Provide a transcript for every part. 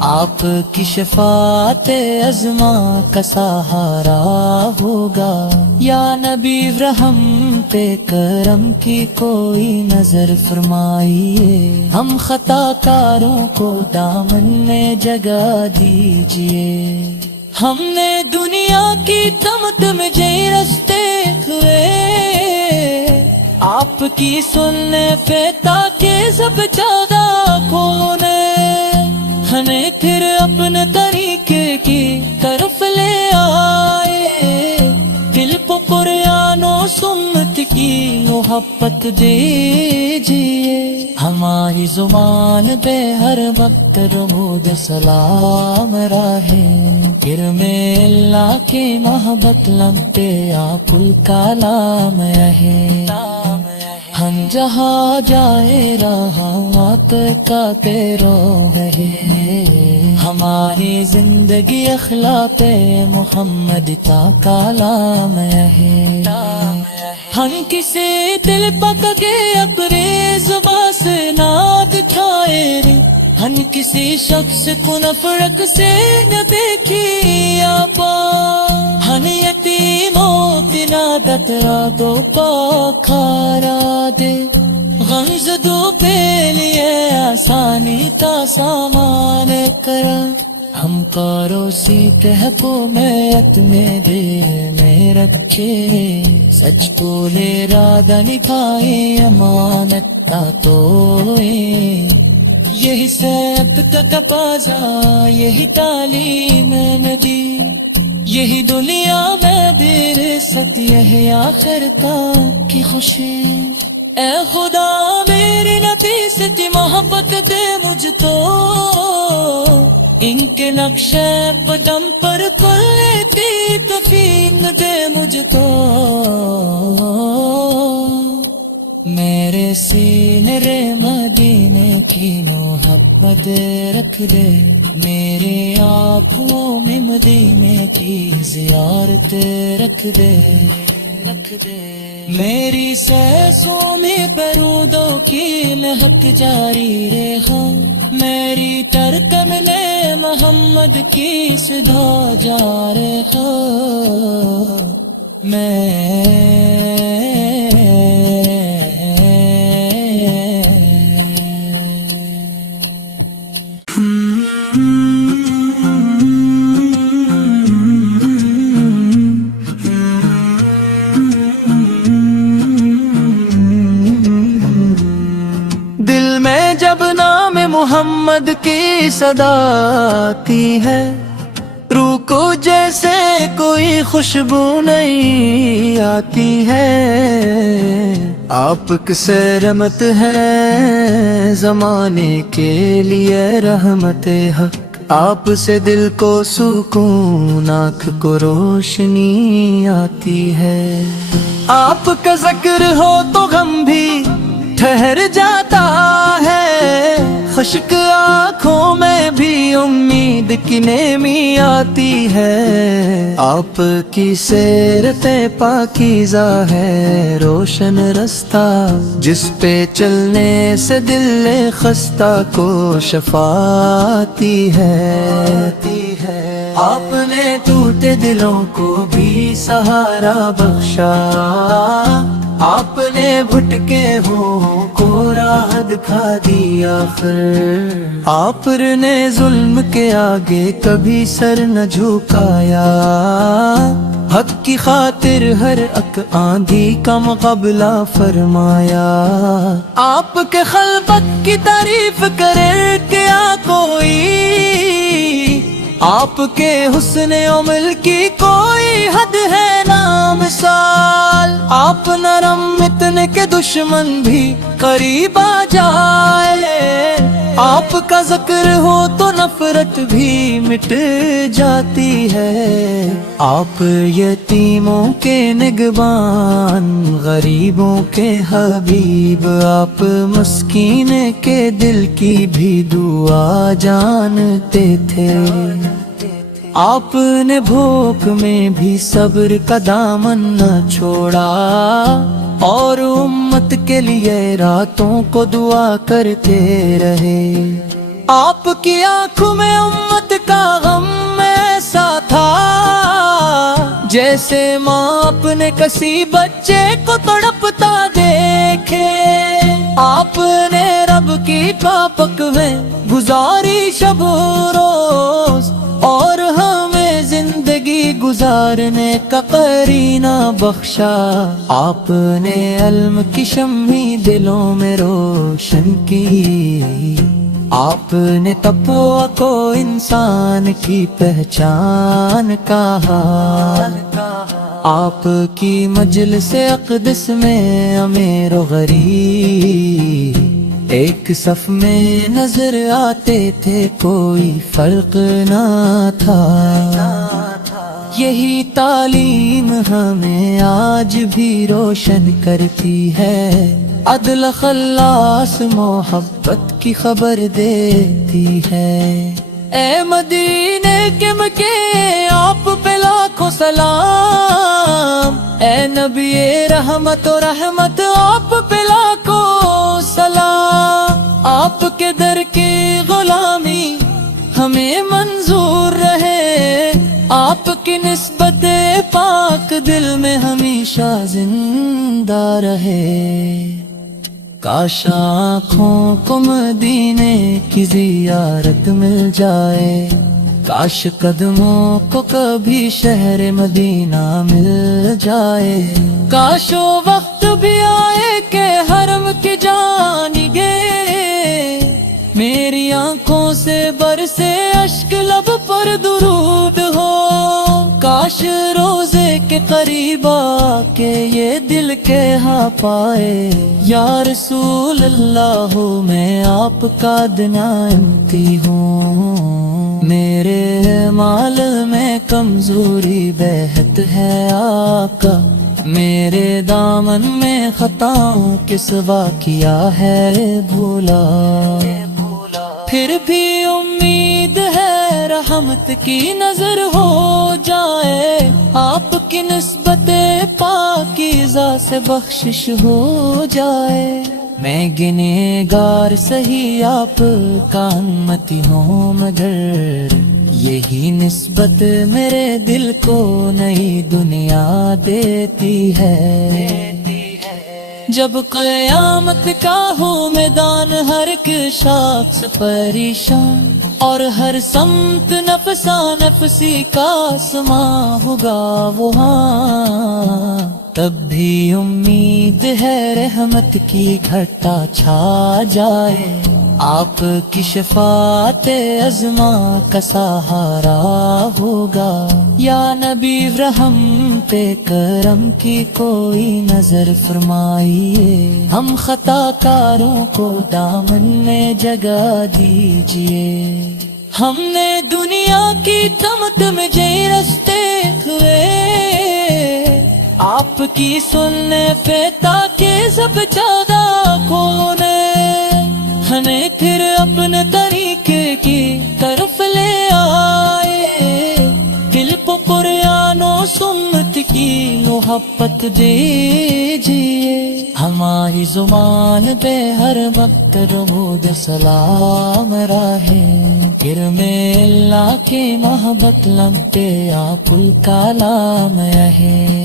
آپ کی شفاعت عظما کا سہارا ہوگا، یا نبی رحم پہ کرم کی کوئی نظر فرمائیے، ہم خطا کاروں کو دامن میں جگہ دیجیے، ہم نے دنیا کی تمتم جے رستے ہوئے، آپ کی سننے پہ تاکہ سب زیادہ کونے ہمیں پھر اپنے طریقے کی طرف لے آئے، دل کو قرآن و سنت کی محبت دیجیے، ہماری زبان پہ ہر وقت درود سلام رہے، پھر میں اللہ کی محبت لمٹے آپ الکلام رہے، ہم جہاں جائے رحمت کا پیرو ہے، ہماری زندگی اخلاق محمد کا کلام ہے، ہم کسی دل پک گئے اپنے زبان سے ناد کھائے رے، ہم کسی شخص کو نفرت سے نہ دیکھی آپا، ہم یتیموں کی نادت را دو پاکھارا دے، غمزدوں پہ لیے آسانی کا سامان کرا، ہم پڑوسی تحکمیت میں دل میں رکھے، سچ بولے ارادہ نبھائے امانت نہ توئے، یہی صحت کا تقاضا یہی تعلیم ندی، یہی دنیا میں برست یہی آخرتا کی خوشی، اے خدا میری نتیست محبت دے مجھ تو، ان کے نقش قدم پر کلیتی توفیق دے مجھ تو، میرے سینے رے مدینے کی محبت رکھ دے، میرے آنکھوں میں مدینے کی زیارت رکھ دے، میری سینسوں میں برودوں کی مہک جاری رہا، میری ترکم نے محمد کی صدا جا رہا، دل میں جب نام محمد کی صدا آتی ہے، روح کو جیسے کوئی خوشبو نہیں آتی ہے، آپ سے رحمت ہے زمانے کے لیے رحمت حق، آپ سے دل کو سکون آنکھ کو روشنی آتی ہے، آپ کا ذکر ہو تو غم بھی ٹھہر جاتا ہے، خشک آنکھوں میں بھی امید کی نمی آتی ہے، آپ کی سیرت پاکیزہ ہے روشن رستہ، جس پہ چلنے سے دل خستہ کو شفاعتی ہے، آپ نے ٹوٹے دلوں کو بھی سہارا بخشا، آپ نے بھٹکے ہوں کو راہ دکھا دی آخر، آپ نے ظلم کے آگے کبھی سر نہ جھکایا، حق کی خاطر ہر اک آندھی کا مقابلہ فرمایا، آپ کے خلقت کی تعریف کرے کیا کوئی، آپ کے حسن عمل کی کوئی حد ہے نا مثال، آپ نرم اتنے کے دشمن بھی قریب آ جائے، آپ کا ذکر ہو تو نفرت بھی مٹ جاتی ہے، آپ یتیموں کے نگبان غریبوں کے حبیب، آپ مسکین کے دل کی بھی دعا جانتے تھے، آپ نے بھوک میں بھی صبر کا دامن نہ چھوڑا، اور امت کے لیے راتوں کو دعا کرتے رہے، آپ کی آنکھوں میں امت کا غم ایسا تھا جیسے ماں اپنے کسی بچے کو تڑپتا دیکھے. آپ نے رب کی پاک میں گزاری شب و روز اور ہمیں زندگی گزارنے کا قرینہ بخشا. آپ نے علم کی شمع دلوں میں روشن کی. آپ نے تقویٰ کو انسان کی پہچان کہا. آپ کی مجلس اقدس میں امیر و غریب ایک صف میں نظر آتے تھے, کوئی فرق نہ تھا. یہی تعلیم ہمیں آج بھی روشن کرتی ہے, عدل خلاص محبت کی خبر دیتی ہے. اے مدینے کے مکے آپ پہ لاکھوں سلام, اے نبی رحمت و رحمت آپ پہ لاکھوں سلام. آپ کے در کی غلامی ہمیں منظور رہے, آپ کی نسبت پاک دل میں ہمیشہ زندہ رہے. کاش آنکھوں کو مدینے کی زیارت مل جائے, کاش قدموں کو کبھی شہر مدینہ مل جائے. کاش وہ وقت بھی آئے کہ حرم کی جانی گے, میری آنکھوں سے برسے اشک لب پر درود ہو. کاش روزے کے قریب آ کے یہ دل کے ہاں پائے, یا رسول اللہ میں آپ کا دنائمتی ہوں. میرے مال میں کمزوری بہت ہے آقا, میرے دامن میں خطاؤں کے سوا کیا ہے بھولا. پھر بھی امید ہے رحمت کی نظر ہو جائے, آپ کی نسبت پاکیزہ سے بخشش ہو جائے. میں گنہگار سہی آپ کا امتی ہوں, مگر یہی نسبت میرے دل کو نئی دنیا دیتی ہے. جب قیامت کا ہو میدان ہر ایک شخص پریشان, اور ہر سمت نفسا نفسی کا سما ہوگا وہاں, تب بھی امید ہے رحمت کی گھٹا چھا جائے. آپ کی شفاعت عظما کا سہارا ہوگا. یا نبی رحم پہ کرم کی کوئی نظر فرمائیے, ہم خطا کاروں کو دامن میں جگہ دیجیے. ہم نے دنیا کی تمتم جے رستے ہوئے, آپ کی سننے پہ تاکہ سب زیادہ کونے, ہمیں پھر اپنے طریقے کی طرف لے آئے. دل پہ قرآن و سنت کی محبت دیجیے. ہماری زبان پہ ہر وقت درود سلام رہے, پھر میں اللہ کی محبت لمٹے آپ الکلام رہے.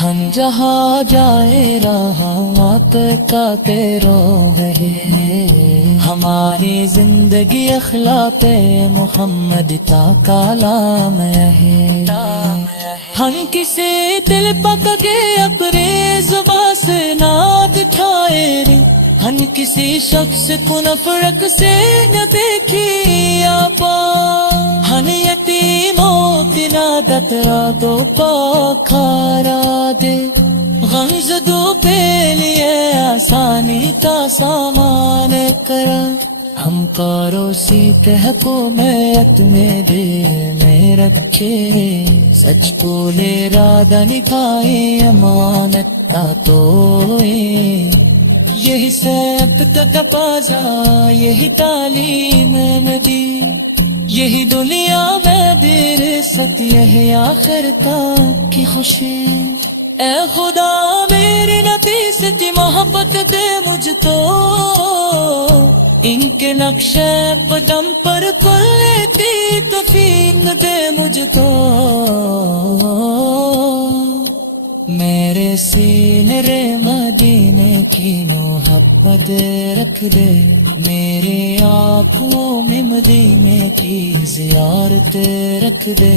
ہم جہاں جائے رحمت کا تیرو رہے, ہماری زندگی اخلاق محمد کا کلام رہے. ہم کسی دل پک کے اپنے زباں سے نہ دکھائے رے, ہم کسی شخص کو نفرت سے نہ دیکھی آپا. ہم یتیموں کی نادت را دو پاکھارا دے, غمزدوں پہ لیے آسانی کا سامان کرا. ہم پاروسی تہکو میت میں دے میں رکھے, سچ کو لے رادہ نکھائی امانت توئے. یہی سب کا تقاضا, یہی تعلیم نبی, یہی دنیا میں دیر ست, یہی آخرت کی خوشی. اے خدا میری نفیس کی محبت دے مجھ تو, ان کے نقش قدم پر کل لیتی تو فین دے مجھ کو، میرے سینے رے مدینے کی محبت رکھ دے، میرے آنکھوں میں مدینے کی زیارت رکھ دے،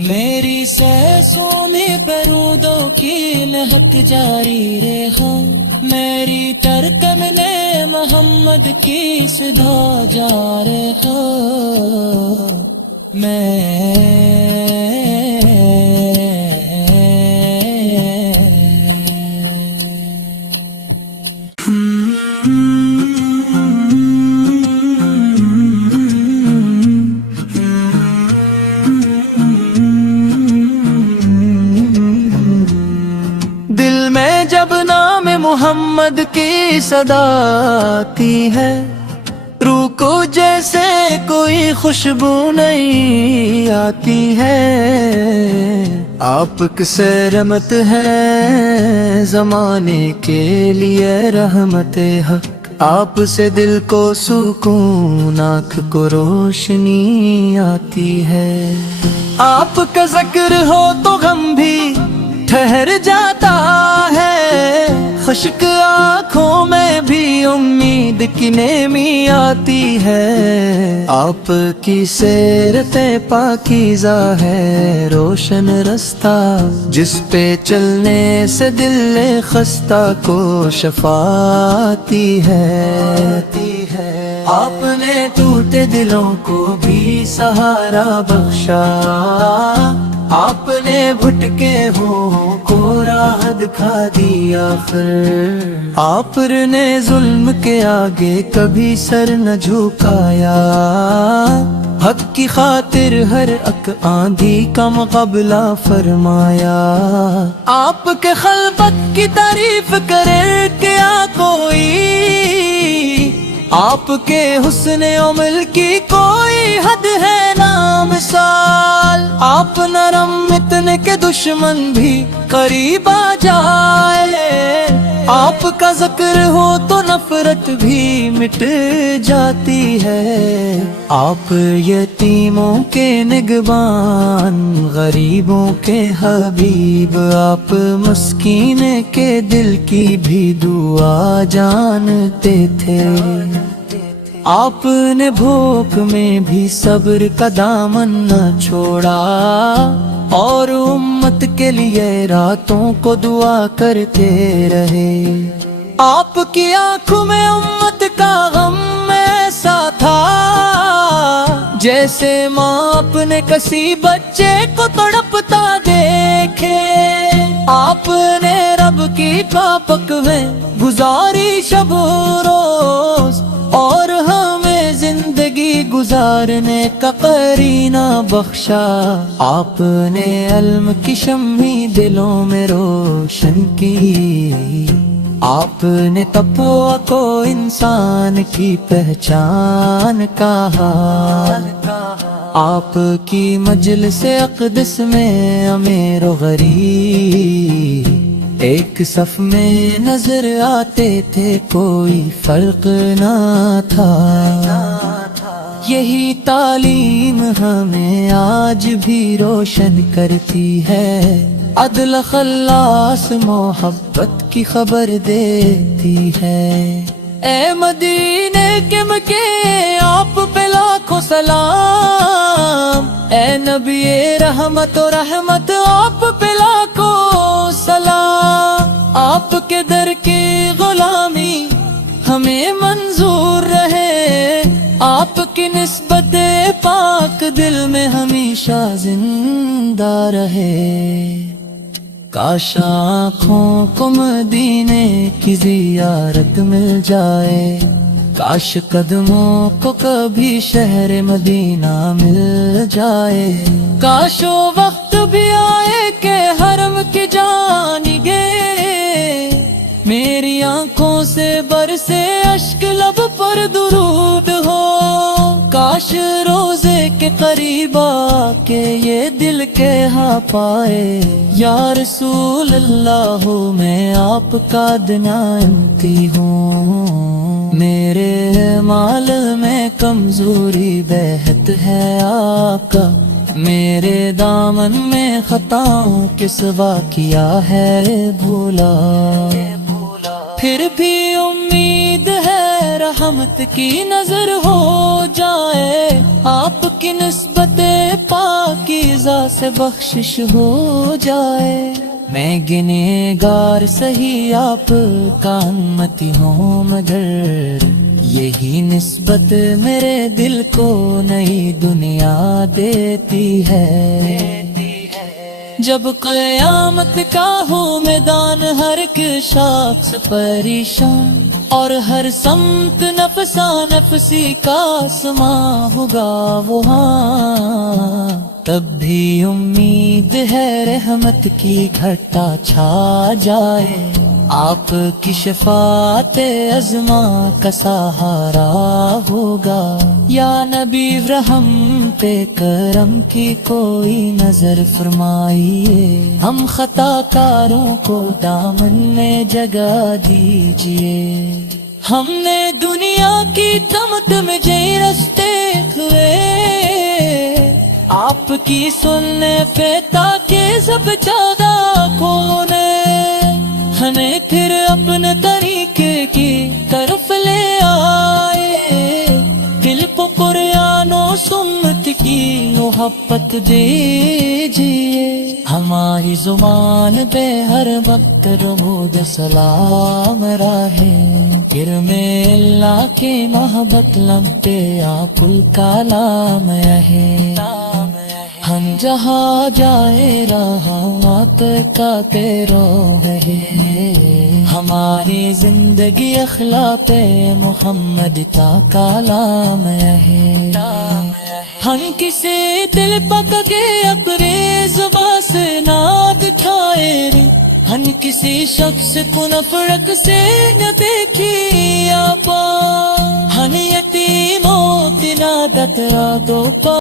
میری سینسوں میں برودوں کی لہک جاری رہا، میری ترکم نے محمد کی صدا جا رہا، دل میں جب نام محمد کی صدا آتی ہے، روح کو جیسے کوئی خوشبو نہیں آتی ہے، آپ سے رحمت ہے زمانے کے لیے رحمت حق، آپ سے دل کو سکون آنکھ کو روشنی آتی ہے، آپ کا ذکر ہو تو غم بھی ٹھہر جاتا ہے، خشک آنکھوں میں بھی امید کی نمی آتی ہے، آپ کی سیرت پاکیزہ ہے روشن رستہ، جس پہ چلنے سے دل خستہ کو شفاعتی ہے، آپ نے ٹوٹے دلوں کو بھی سہارا بخشا، آپ نے بھٹکے ہوں کو راہ دکھا دی آخر، آپ نے ظلم کے آگے کبھی سر نہ جھکایا، حق کی خاطر ہر اک آندھی کا مقابلہ فرمایا، آپ کے خلقت کی تعریف کرے کیا کوئی، آپ کے حسن عمل کی کوئی حد ہے نا مثال، آپ نرم اتنے کہ دشمن بھی قریب آ جائے، آپ کا ذکر ہو تو نفرت بھی مٹ جاتی ہے، آپ یتیموں کے نگبان غریبوں کے حبیب، آپ مسکین کے دل کی بھی دعا جانتے تھے، آپ نے بھوک میں بھی صبر کا دامن نہ چھوڑا، اور امت کے لیے راتوں کو دعا کرتے رہے، آپ کی آنکھوں میں امت کا غم ایسا تھا، جیسے ماں اپنے کسی بچے کو تڑپتا دیکھے، آپ نے رب کی پاک میں گزاری شب روز، اور ہمیں زندگی گزارنے کا قرینہ بخشا، آپ نے علم کی شمع دلوں میں روشن کی، آپ نے تقویٰ کو انسان کی پہچان کا حال، آپ کی مجلس اقدس میں امیر و غریب ایک صف میں نظر آتے تھے، کوئی فرق نہ تھا، یہی تعلیم ہمیں آج بھی روشن کرتی ہے، عدل خلاص محبت کی خبر دیتی ہے، اے مدینے کے مکے آپ پہ لاکھوں سلام، اے نبی رحمت و رحمت آپ پہ لاکھوں سلام، آپ کے در کی غلامی ہمیں منظور رہے، آپ کی نسبت پاک دل میں ہمیشہ زندہ رہے، کاش آنکھوں کو مدینے کی زیارت مل جائے، کاش قدموں کو کبھی شہر مدینہ مل جائے، کاش وہ وقت بھی آئے کہ حرم کی جانگے میری آنکھوں سے برسے اشک لب پر درود ہو، کاش روزے کے قریب آ کے یہ دل کے ہاں پائے، یا رسول اللہ میں آپ کا دنانتی ہوں، میرے مال میں کمزوری بہت ہے آقا، میرے دامن میں خطاؤں کے سوا کیا ہے بھولا، پھر بھی امید ہے رحمت کی نظر ہو جائے، آپ کی نسبت پاکیزہ سے بخشش ہو جائے، میں گنہگار سہی آپ کا امتی ہوں، مگر یہی نسبت میرے دل کو نئی دنیا دیتی ہے، جب قیامت کا ہو میدان ہر ایک شخص پریشان، اور ہر سمت نفسا نفسی کا سما ہوگا وہاں، تب بھی امید ہے رحمت کی گھٹا چھا جائے، آپ کی شفاعت عظما کا سہارا ہوگا، یا نبی رحم پہ کرم کی کوئی نظر فرمائیے، ہم خطا کاروں کو دامن میں جگہ دیجیے، ہم نے دنیا کی تمتمجے رستے ہوئے، آپ کی سننے پہ تاکہ سب زیادہ کونے، ہمیں پھر اپنے طریقے کی طرف لے آئے، دل کو قرآن و سنت کی محبت دیجیے، ہماری زبان پہ ہر وقت درود سلام رہے، کرم اللہ کی محبت لمٹے آپ الکلام رہے، ہم جہاں جائے رحمت کا تیرو رہے، ہماری زندگی اخلاق محمد کا کلام رہے، ہم کسی دل پک کے اپنے زبان سے نہ دکھائے رے، ہم کسی شخص کو نفرت سے نہ دیکھی آپا، ہم یتیموں کی نادت را دو پا